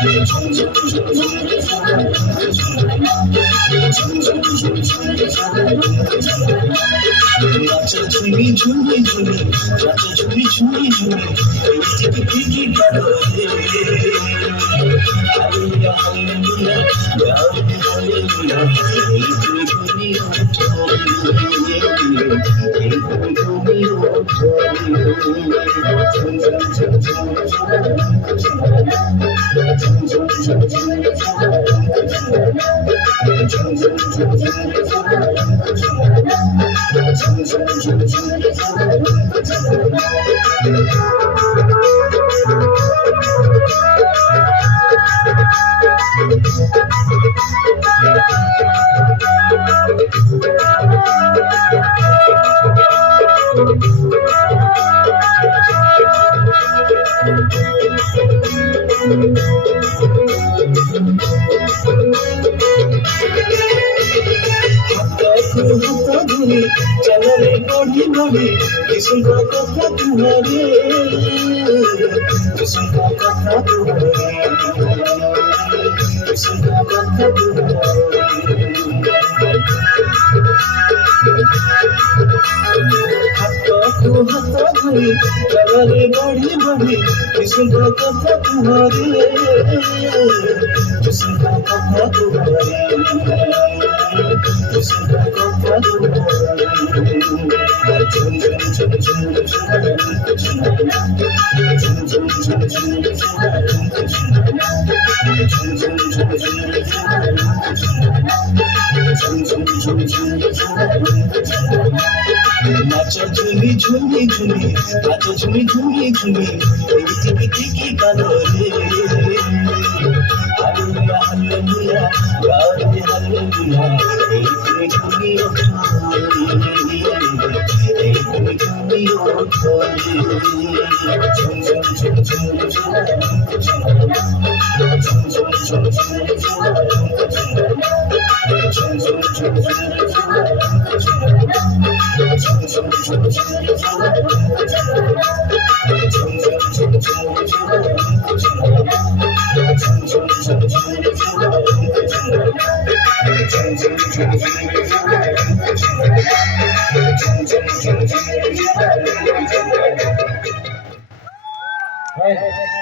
নাচো ঝুমি ঝুমি ঝুমি, নাচো ঝুমি ঝুমি ঝুমি, এই টিকি টিকি করো রে। হালেলুয়া হালেলুয়া, গাও হালেলুয়া, এই তুমি তুমি ওঠো রে, এই তুমি তুমি ওঠো রে। ঝুম ঝুম ঝুম ঝুম ঝুম ঝুম चलने बड़ी बड़ी किस्म का कथा तुम्हारे, किस्म का कथा तुम्हारे, किस्म का कथा तुम्हारे। हाथ धोई चलने बड़ी बड़ी किस्म का कथा तुम्हारे, किस्म का कथा तुम्हारे। नाचो झूमी झूमी झूमी, नाचो झूमी झूमी झूमी, टिकी टिकी करो रे। हालेलुया हालेलुया, गाओ रे हालेलुया, এই তুমি তুমি ওঠো রে, এই তুমি তুমি ওঠো রে। ঝুম ঝুম ঝুম ঝুম ঝুম ঝুম ঝুম ঝুম Right.